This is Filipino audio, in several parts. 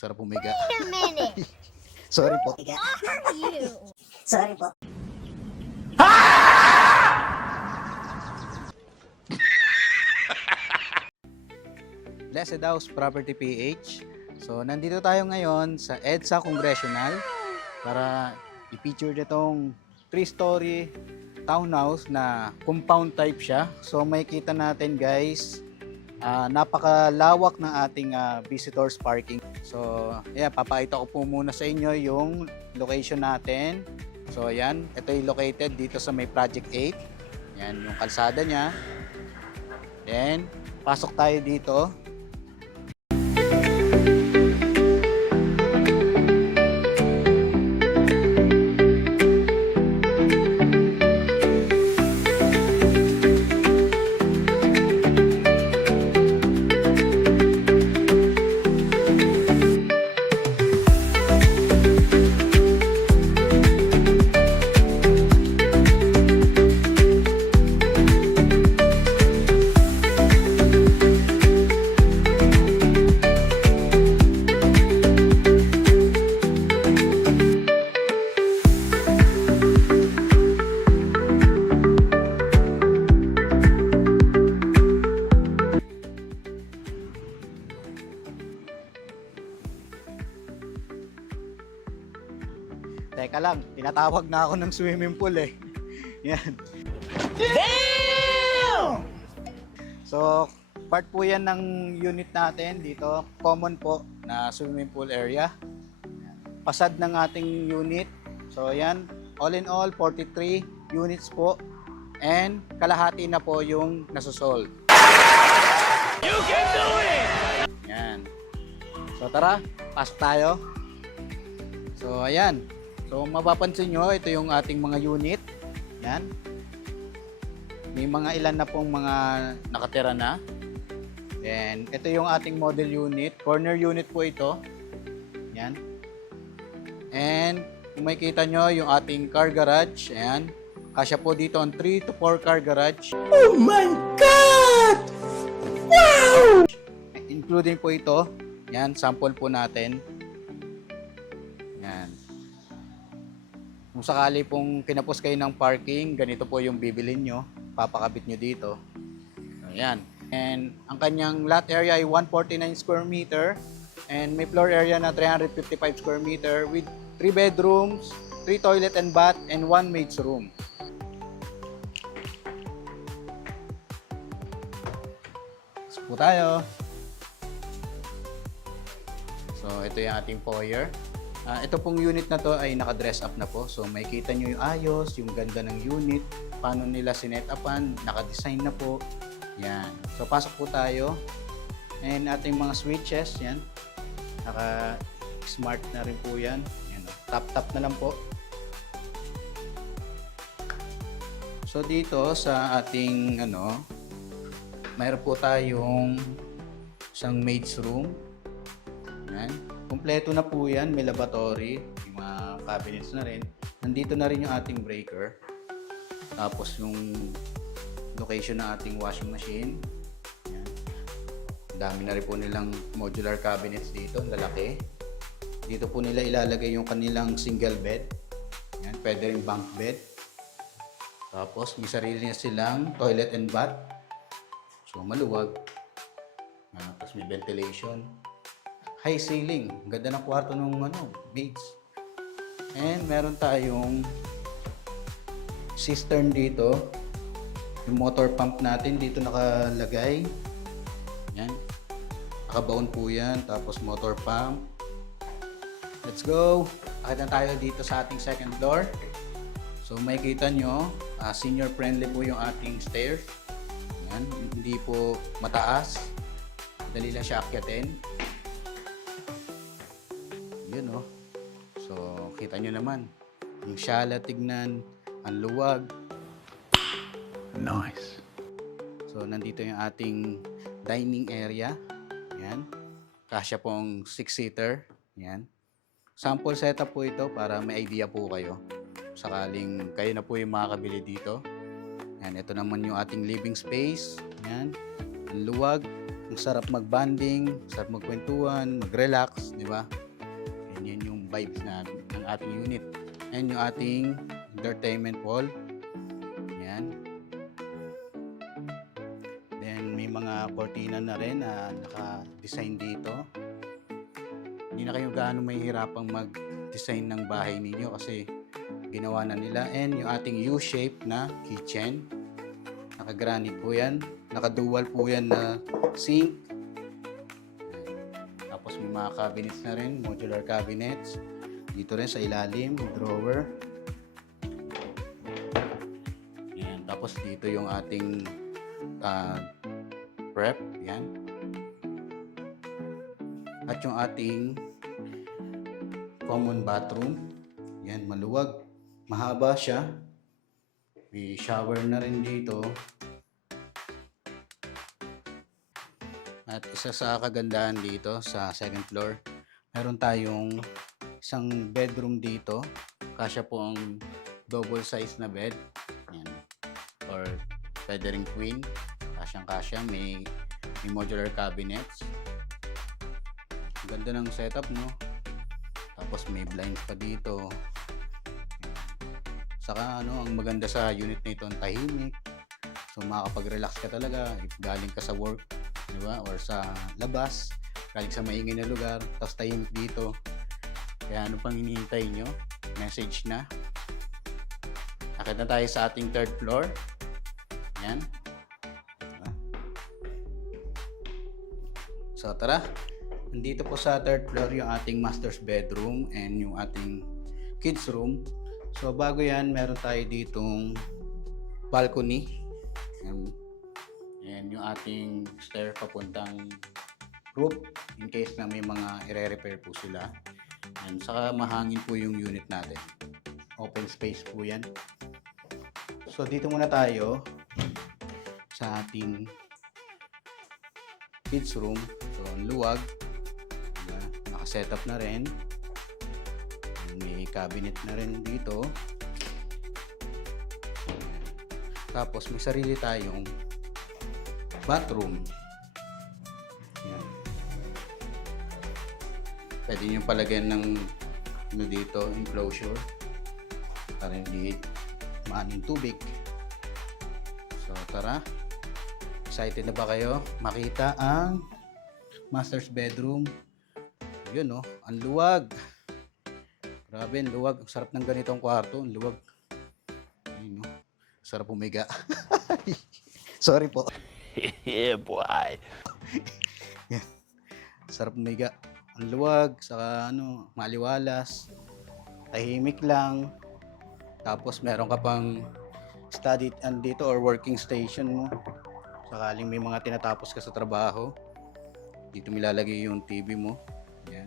Sarap humiga. Wait a minute. Sorry po. You. Sorry po. Blessed House Property PH. So, nandito tayo ngayon sa EDSA Congressional para i-feature itong 3-story townhouse na compound type siya. So, makikita natin guys, napakalawak ng ating visitors parking. So, yeah, papakita ko po muna sa inyo yung location natin. So, ayan, ito yung located dito sa may Project 8. Yan, yung kalsada niya. Then, pasok tayo dito. Teka lang, tinatawag na ako ng swimming pool eh. Yan. Damn! So, part po yan ng unit natin dito. Common po na swimming pool area. Pasad ng ating unit. So, yan. All in all, 43 units po. And kalahati na po yung nasusold. You can do it! Yan. So, tara. Pasok tayo. So, ayan. So, mapapansin nyo, ito yung ating mga unit. Yan. May mga ilan na pong mga nakatira na. Then, ito yung ating model unit. Corner unit po ito. Yan. And, kung makikita nyo, yung ating car garage. Ayan. Kasya po dito ang 3 to 4 car garage. Oh my God! Wow! Including po ito. Yan, sample po natin. Yan. Kung sakali pong kinapos kayo ng parking, ganito po yung bibilin nyo. Papakabit nyo dito. Ayan. And ang kanyang lot area ay 149 square meter. And may floor area na 355 square meter with 3 bedrooms, 3 toilet and bath, and 1 maid's room. So po tayo. So ito yung ating foyer. Ito pong unit na to ay naka-dress up na po. So makikita nyo yung ayos, yung ganda ng unit, paano nila sinet upan, naka-design na po. Yan. So pasok po tayo. And ating mga switches, yan. Naka-smart na rin po yan. Yan, tap-tap na lang po. So dito sa ating mayroon po tayong isang maid's room. Yan. Kompleto na po yan, may lavatory, yung mga cabinets na rin. Nandito na rin yung ating breaker. Tapos yung location ng ating washing machine. Yan. Dami na rin po nilang modular cabinets dito, lalaki. Dito po nila ilalagay yung kanilang single bed. Yan, pwede rin bunk bed. Tapos may sarili na silang toilet and bath. So maluwag. Tapos may ventilation. High ceiling. Ganda ng kwarto ng maids. And meron tayong cistern dito. Yung motor pump natin dito nakalagay. Yan. Nakabaon po yan. Tapos motor pump. Let's go. Akit na tayo dito sa ating second floor. So makikita nyo, senior friendly po yung ating stairs. Yan. Hindi po mataas. Dali lang siya akyatin. Yun So, kita nyo naman. Yung shala tignan, ang luwag. Nice. So, nandito yung ating dining area. Yan. Kasya pong 6-seater. Yan. Sample setup po ito para may idea po kayo. Sakaling kayo na po yung makakabili dito. Yan. Ito naman yung ating living space. Yan. Ang luwag. Ang sarap mag-bonding, sarap magkwentuhan, mag-relax, di ba? Yan yung vibes ng ating unit. And yung ating entertainment wall. Yan. Then may mga cortina na rin na naka-design dito. Hindi na kayo gaano mahihirapang mag-design ng bahay ninyo kasi ginawa na nila. And yung ating U-shape na kitchen. Naka-granite po yan. Naka-dual po yan na sink. Tapos may mga cabinets na rin, modular cabinets. Dito rin sa ilalim, drawer. Yan. Tapos dito yung ating prep. Yan. At yung ating common bathroom. Yan, maluwag. Mahaba siya. May shower na rin dito. At isa sa kagandahan dito sa second floor, meron tayong isang bedroom dito. Kasya po ang double size na bed. Yan. Or pwede ring queen. Kasyang-kasya. May modular cabinets. Ganda ng setup, no? Tapos may blinds pa dito. Saka ang maganda sa unit na ito, ang tahimik. So makakapag-relax ka talaga if galing ka sa work, di ba? Or sa labas, galing sa maingay na lugar, tapos tahimik dito. Kaya ano pang hinihintay nyo? Message na. Akit na tayo sa ating third floor. Yan. Diba? So tara. Nandito po sa third floor yung ating master's bedroom and yung ating kids room. So bago yan, meron tayo ditong balcony. And yung ating stair papuntang roof in case na may mga i-repair po sila. And saka mahangin po yung unit natin. Open space po yan. So dito muna tayo sa ating kids room. So ang luwag. Naka-setup na rin. May cabinet na rin dito. Tapos may sarili tayong bathroom. Yan. Pwede nyo palagyan ng dito, enclosure para hindi maaning tubig. So tara. Excited na ba kayo makita ang master's bedroom? Yun ang luwag. Grabe, ang luwag. Ang sarap ng ganitong kwarto. Ang luwag. Ayun, sarap umiga. Sorry po. Yeah, boy. Yan. Sarap umiga. Ang luwag, saka maliwalas. Tahimik lang. Tapos meron ka pang study dito or working station mo. Sakaling may mga tinatapos ka sa trabaho. Dito milalagay yung TV mo. Yan.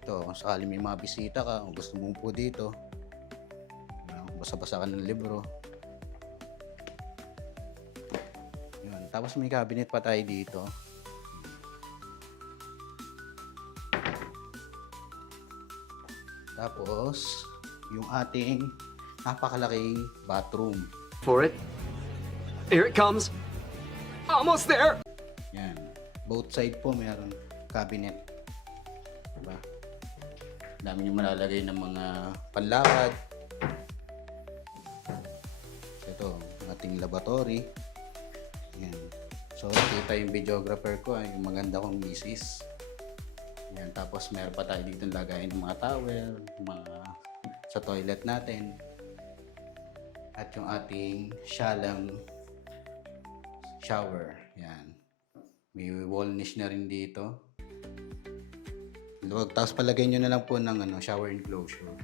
Ito, kung sakali may mga bisita ka, kung gusto mo po dito, basa-basa ka ng libro. Yun. Tapos may cabinet pa tayo dito. Tapos, yung ating napakalaking bathroom. For it. Here it comes. Almost there. Yan. Both side po mayroon cabinet. Diba? Dami nyo malalagay ng mga panlakad. Ito, ating laboratory. Yan. So, kita yung videographer ko, yung maganda kong misis. Yan. Tapos, meron pa tayo dito lagayin ng mga towel, mga sa toilet natin. At yung ating shallow shower. Yan. May wall niche na rin dito. Luwag. Tapos palagay nyo na lang po ng shower enclosure.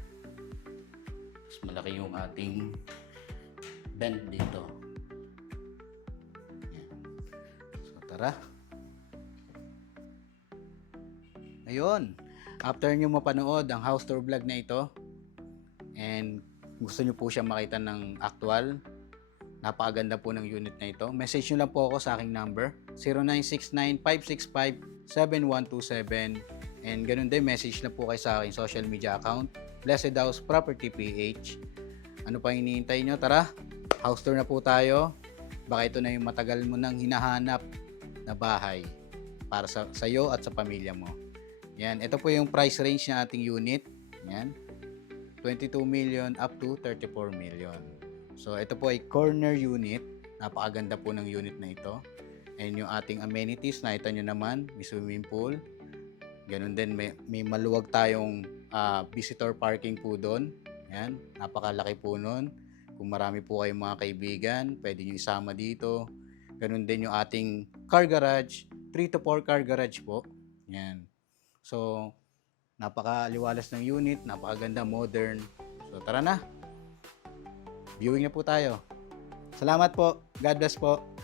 Tapos malaki yung ating vent dito. Yan. So tara. Ayun. After nyo mapanood ang house tour vlog na ito and gusto nyo po siya makita ng actual, napakaganda po ng unit na ito, message nyo lang po ako sa aking number 0969-565-7127 and ganun din message na po kayo sa aking social media account Blessed House Property PH. Ano pa hinihintay nyo? Tara, house tour na po tayo. Baka ito na yung matagal mo nang hinahanap na bahay para sa iyo at sa pamilya mo. Yan, ito po yung price range ng ating unit. Yan. 22 million up to 34 million. So ito po ay corner unit. Napakaganda po ng unit na ito. And yung ating amenities, nakita nyo naman, may swimming pool. Ganun din, may maluwag tayong visitor parking po doon. Yan, napakalaki po nun. Kung marami po kayong mga kaibigan, pwede nyo isama dito. Ganun din yung ating car garage, 3 to 4 car garage po. Yan. So, napakaliwalas ng unit, napakaganda, modern. So, tara na. Viewing na po tayo. Salamat po. God bless po.